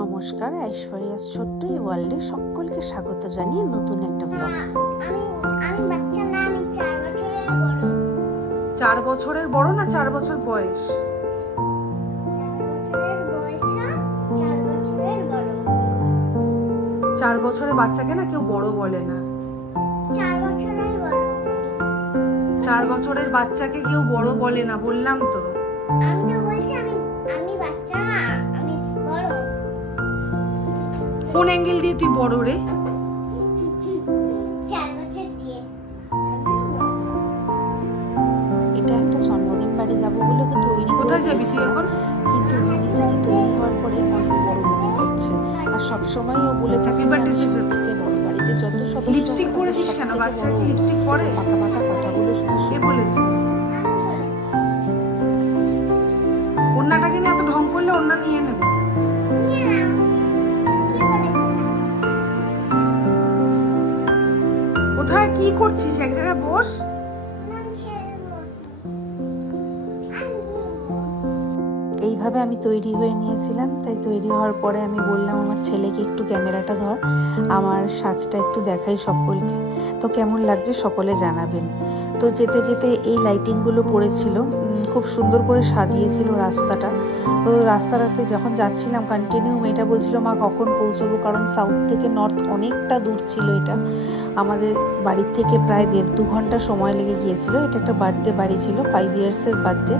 নমস্কার, ঐশ্বরিয়াস ছোট্ট এই ওয়ার্ল্ডে সকলকে স্বাগত জানিয়ে নতুন একটা ব্লগ। আমি বাচ্চা না, আমি 4 বছরের বড়। 4 বছরের বড় না 4 বছর বয়স? 4 বছরের বয়স, 4 বছরের বড়। 4 বছরের বাচ্চাকে না কেউ বড় বলে না। 4 বছরের বড়। 4 বছরের বাচ্চাকে কেউ বড় বলে না, বললাম তো। আমি তো বলছি আমি বাচ্চা না, আমি বড়। কোন অ্যাঙ্গেল দিয়ে তুই বড় রে? 4 বছর দিয়ে। এটা একটা জন্মদিন বাড়ি যাবো বলে ওকে তৈরি করে কোথায় যাবি তুই দিয়েছিলাম, এখন? কিন্তু ও নিজেকে তৈরি হওয়ার পরে অনেক বড় মনে করছে। আর সবসময় ও বলে থাকে Happy যে আমি birthday to you. সবথেকে বড়, বাড়িতে যত সদস্য লিপস্টিক আছে পরেছিস তাদের কেন? সবথেকে বাচ্চারা বড় কি ও। লিপস্টিক পরে? পাকা পাকা কথাগুলো শুধু কে শুনে। বলেছে? ওড়নাটাকে নিয়ে এত ঢং করলে ওড়না নিয়ে নেবে। কি বলেছে? কোথায় কি করছিস? এক জায়গায় বস। আমি খেলবো। এইভাবে আমি তৈরি হয়ে নিয়েছিলাম। তাই তৈরি হওয়ার পরে আমি বললাম আমার ছেলেকে একটু ক্যামেরাটা ধর, আমার সাজটা একটু দেখাই সকলকে, তো কেমন লাগছে সকলে জানাবেন। তো যেতে যেতে এই লাইটিংগুলো পড়েছিল, খুব সুন্দর করে সাজিয়েছিল রাস্তাটা। তো রাস্তাটাতে যখন যাচ্ছিলাম কন্টিনিউ মেয়েটা বলছিল মা কখন পৌঁছবো, কারণ সাউথ থেকে নর্থ অনেকটা দূর ছিল। এটা আমাদের বাড়ির থেকে প্রায় 1.5-2 ঘন্টা সময় লেগে গিয়েছিল। এটা একটা বার্থডে বাড়ি ছিল, 5 ইয়ার্সের বার্থডে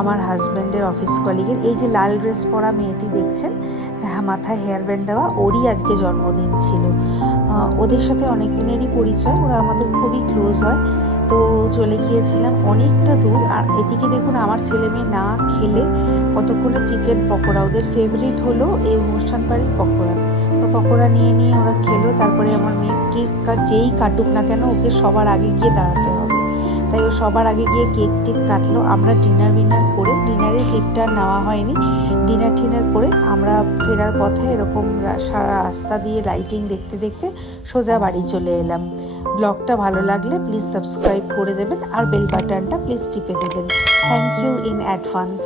আমার হাজব্যান্ডের অফিস কলিগের। এই যে লাল ড্রেস পরা মেয়েটি দেখছেন, মাথায় হেয়ার ব্যান্ড দেওয়া, ওরই আজকে জন্মদিন ছিল। ওদের সাথে অনেক দিনেরই পরিচয়, ওরা আমাদের খুবই ক্লোজ হয়। তো চলে গিয়েছিলাম অনেকটা দূর। আর এদিকে দেখুন আমার ছেলে মেয়ে না খেলে কতক্ষণে চিকেন পকোড়া, ওদের ফেভারিট হলো এই অনুষ্ঠান বাড়ির পকোড়া। তো পকোড়া নিয়ে নিয়ে ওরা খেলো। তারপরে আমার মেয়ে কেক যেই কাটুক না কেন ওকে সবার আগে গিয়ে দাঁড়াতে হবে, তাই ও সবার আগে গিয়ে কেক টেক কাটলো। আমরা ডিনার করে, ডিনারের ক্লিপটা নেওয়া হয়নি, ডিনার করে আমরা ফেরার পথে এরকম সারা রাস্তা দিয়ে লাইটিং দেখতে দেখতে সোজা বাড়ি চলে এলাম। ব্লগটা ভালো লাগলে প্লিজ সাবস্ক্রাইব করে দেবেন আর বেল বাটনটা প্লিজ টিপে দেবেন। Thank you in advance.